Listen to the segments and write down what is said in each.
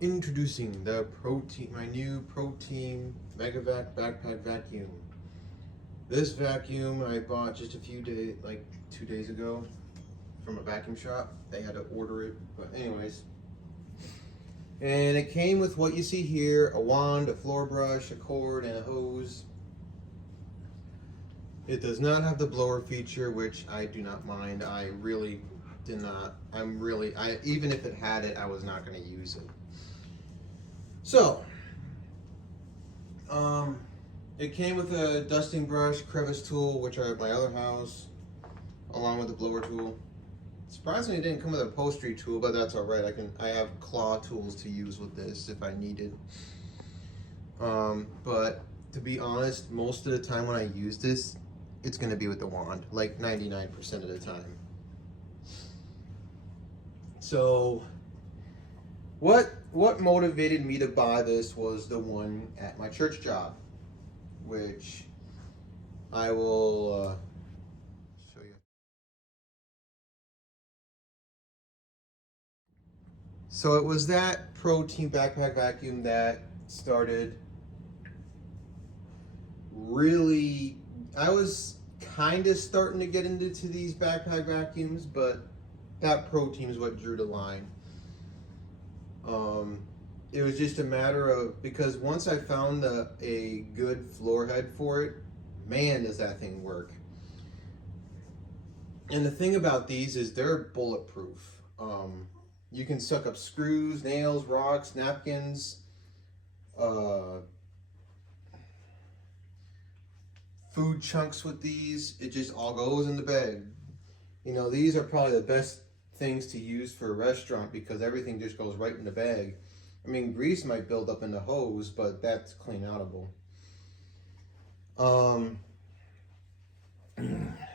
Introducing the Proteam, my new Proteam megavac backpack vacuum. This vacuum I bought just a few days, like 2 days ago, from a vacuum shop. They had to order it, but anyways. And it came with what you see here: a wand, a floor brush, a cord, and a hose. It does not have the blower feature, which I do not mind. I really did not. Even if it had it, I was not going to use it. So, it came with a dusting brush, crevice tool, which are at my other house, along with the blower tool. Surprisingly, it didn't come with an upholstery tool, but that's all right. I have claw tools to use with this if I needed. But to be honest, most of the time when I use this, it's going to be with the wand, like 99% of the time. So, what motivated me to buy this was the one at my church job, which I will show you. So it was that Proteam backpack vacuum that started really, I was kind of starting to get into these backpack vacuums, but that Proteam is what drew the line. It was just a matter of, because once I found a good floor head for it, man, does that thing work. And the thing about these is they're bulletproof. You can suck up screws, nails, rocks, napkins, food chunks with these. It just all goes in the bag. You know, these are probably the best things to use for a restaurant because everything just goes right in the bag. I mean, grease might build up in the hose, but that's clean outable.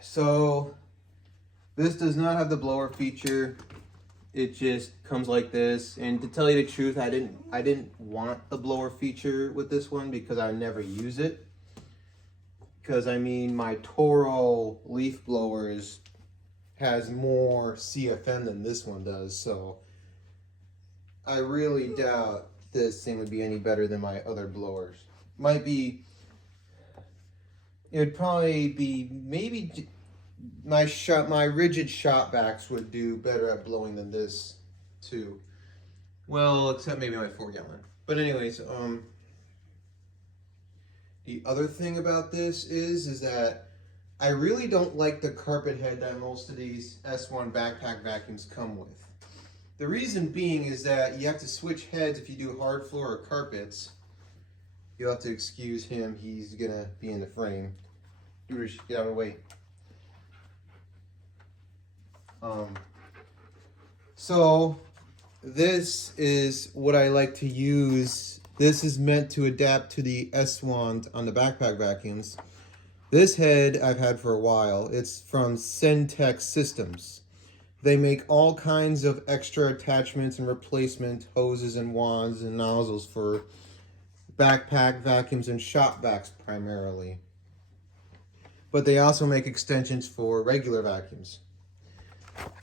So this does not have the blower feature. It just comes like this. And to tell you the truth, I didn't want the blower feature with this one because I never use it. Because I mean, my Toro leaf blowers has more CFM than this one does, so I really doubt this thing would be any better than my other blowers. It'd probably be maybe my rigid shop vacs would do better at blowing than this too. Well, except maybe my 4-gallon. But anyways, the other thing about this is that I really don't like the carpet head that most of these S1 backpack vacuums come with. The reason being is that you have to switch heads if you do hard floor or carpets. You'll have to excuse him, he's gonna be in the frame. Get out of the way. So this is what I like to use. This is meant to adapt to the S1 on the backpack vacuums. This head I've had for a while. It's from Centex Systems. They make all kinds of extra attachments and replacement hoses and wands and nozzles for backpack vacuums and shop vacs primarily. But they also make extensions for regular vacuums.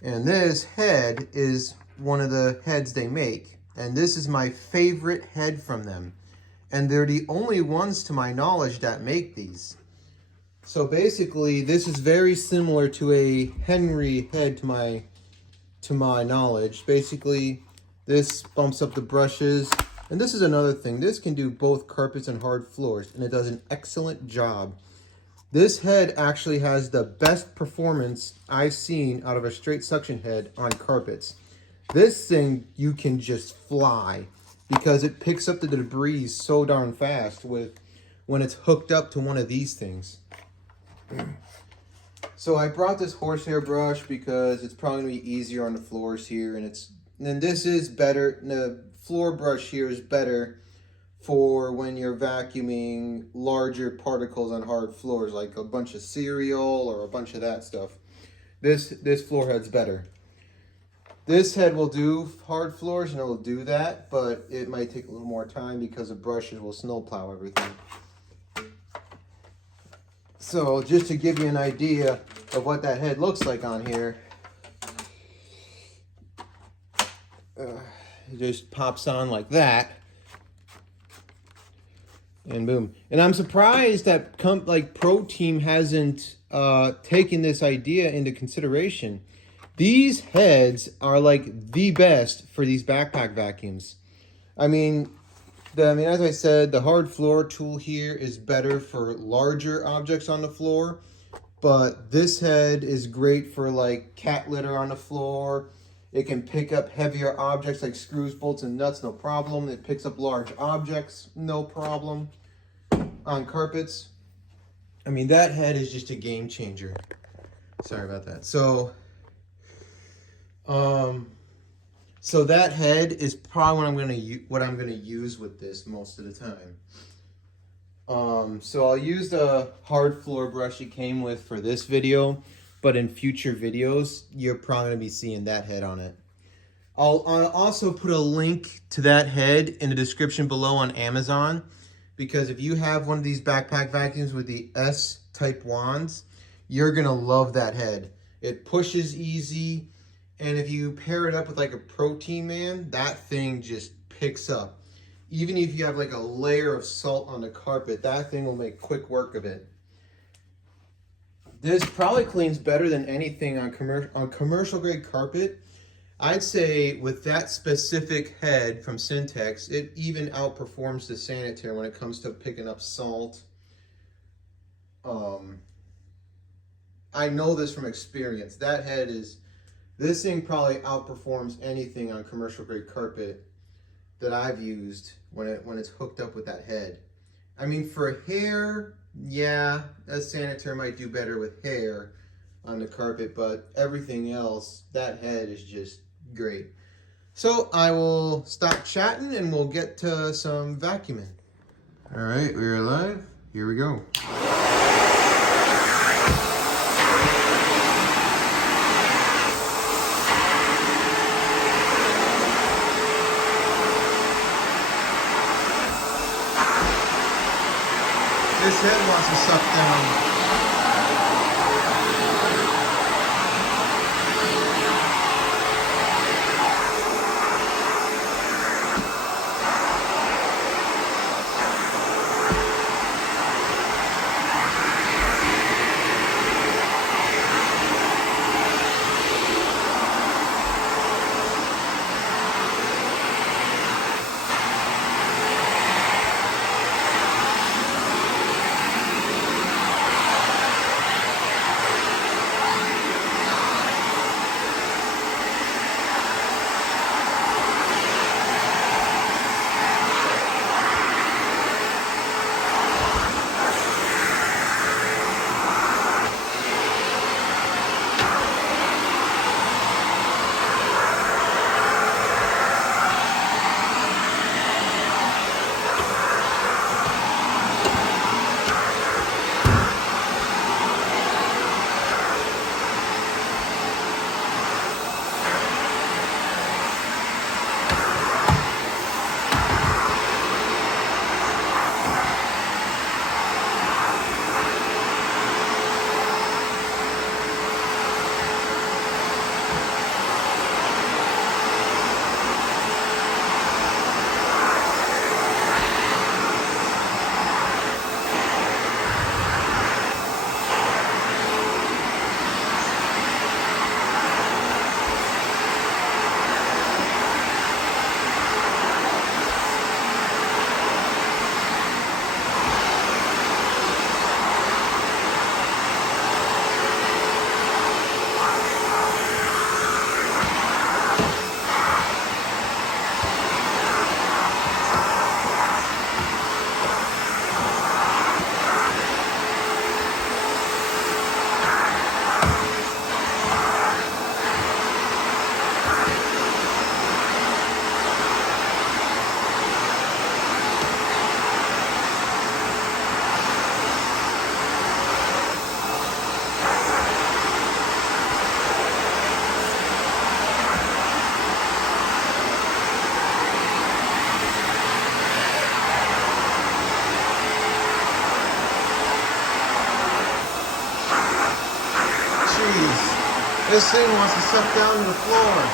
And this head is one of the heads they make. And this is my favorite head from them. And they're the only ones to my knowledge that make these. So basically, this is very similar to a Henry head to my knowledge. Basically, this bumps up the brushes. And this is another thing. This can do both carpets and hard floors, and it does an excellent job. This head actually has the best performance I've seen out of a straight suction head on carpets. This thing, you can just fly because it picks up the debris so darn fast when it's hooked up to one of these things. So I brought this horsehair brush because it's probably going to be easier on the floors here, and this is better. The floor brush here is better for when you're vacuuming larger particles on hard floors, like a bunch of cereal or a bunch of that stuff. This floor head's better. This head will do hard floors and it will do that, but it might take a little more time because the brushes will snowplow everything. So just to give you an idea of what that head looks like on here, It just pops on like that. And boom. And I'm surprised that Proteam hasn't taken this idea into consideration. These heads are like the best for these backpack vacuums. I mean, as I said, the hard floor tool here is better for larger objects on the floor. But this head is great for like cat litter on the floor. It can pick up heavier objects like screws, bolts, and nuts, no problem. It picks up large objects, no problem. On carpets, I mean, that head is just a game changer. Sorry about that. So that head is probably what I'm gonna use with this most of the time. So I'll use the hard floor brush it came with for this video, but in future videos, you're probably gonna be seeing that head on it. I'll also put a link to that head in the description below on Amazon, because if you have one of these backpack vacuums with the S-type wands, you're gonna love that head. It pushes easy, and if you pair it up with like a Proteam man, that thing just picks up. Even if you have like a layer of salt on the carpet, that thing will make quick work of it. This probably cleans better than anything on commercial grade carpet. I'd say with that specific head from Syntex, it even outperforms the sanitary when it comes to picking up salt. I know this from experience. This thing probably outperforms anything on commercial grade carpet that I've used when it's hooked up with that head. I mean, for hair, yeah, a sanitary might do better with hair on the carpet, but everything else, that head is just great. So I will stop chatting and we'll get to some vacuuming. All right, we're live. Here we go. This head wants to suck down. This thing wants to suck down to the floor.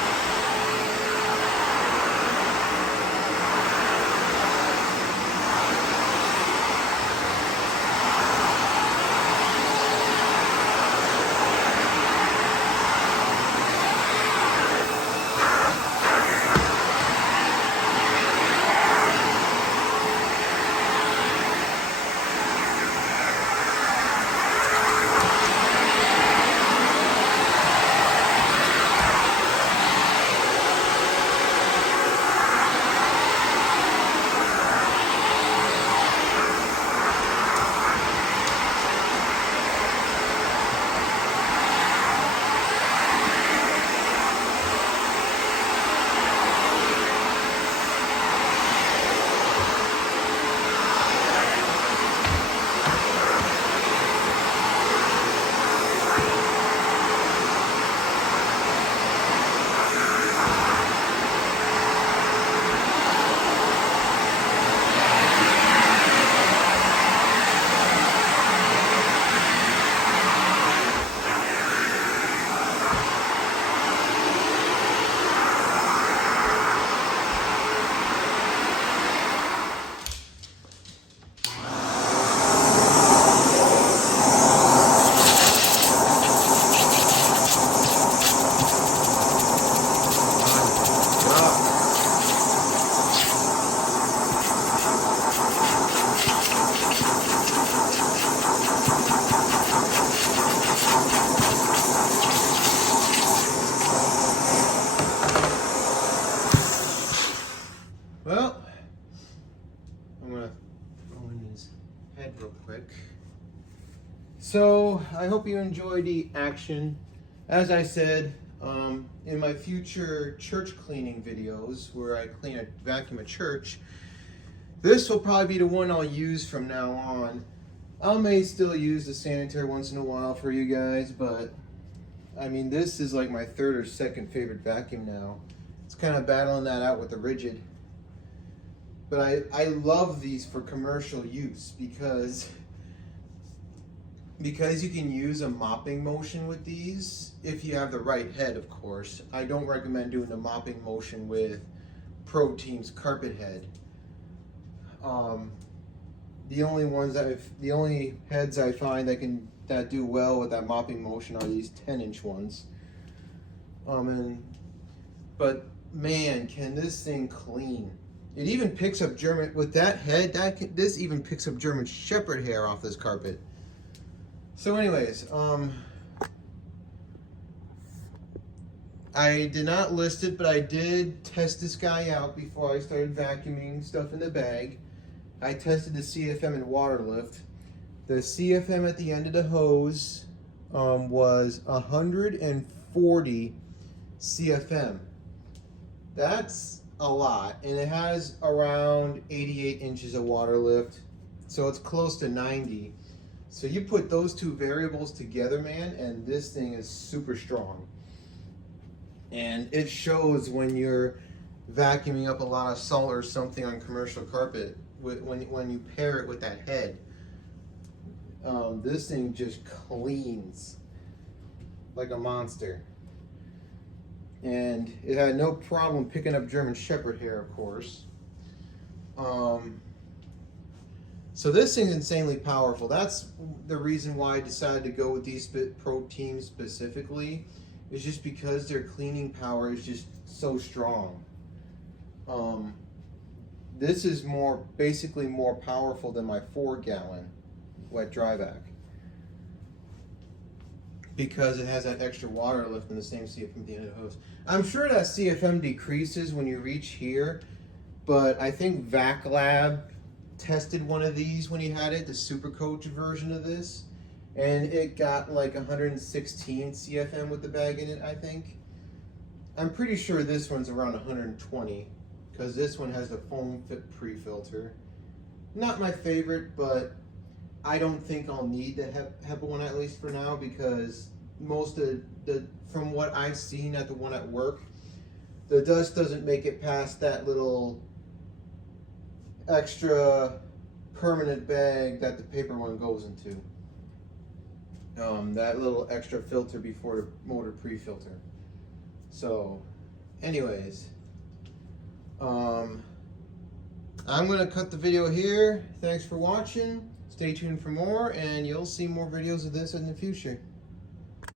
Well, I'm gonna throw in his head real quick. So I hope you enjoyed the action. As I said, in my future church cleaning videos where I vacuum a church, this will probably be the one I'll use from now on. I may still use the sanitary once in a while for you guys, but I mean, this is like my third or second favorite vacuum now. It's kind of battling that out with the rigid. But I love these for commercial use because you can use a mopping motion with these if you have the right head, of course. I don't recommend doing the mopping motion with Proteam's carpet head. The only heads I find that do well with that mopping motion are these 10-inch ones. But man, can this thing clean! It even picks up German with that head. This even picks up German Shepherd hair off this carpet. So, anyways, I did not list it, but I did test this guy out before I started vacuuming stuff in the bag. I tested the CFM and water lift. The CFM at the end of the hose was 140 CFM. That's a lot, and it has around 88 inches of water lift, so it's close to 90. So you put those two variables together, man, and this thing is super strong. And it shows when you're vacuuming up a lot of salt or something on commercial carpet, when you pair it with that head. This thing just cleans like a monster. And it had no problem picking up German Shepherd hair, of course. So this thing's insanely powerful. That's the reason why I decided to go with these Proteam specifically, is just because their cleaning power is just so strong. This is basically more powerful than my 4-gallon wet dry vac, because it has that extra water lift in the same CFM at the end of the hose. I'm sure that CFM decreases when you reach here, but I think Vac Lab tested one of these when he had it, the Super Coach version of this, and it got like 116 CFM with the bag in it, I think. I'm pretty sure this one's around 120, because this one has the foam fit pre-filter. Not my favorite, but I don't think I'll need the HEPA one, at least for now, because most of from what I've seen at the one at work, the dust doesn't make it past that little extra permanent bag that the paper one goes into. That little extra filter before the motor pre-filter. So, anyways, I'm gonna cut the video here. Thanks for watching. Stay tuned for more, and you'll see more videos of this in the future.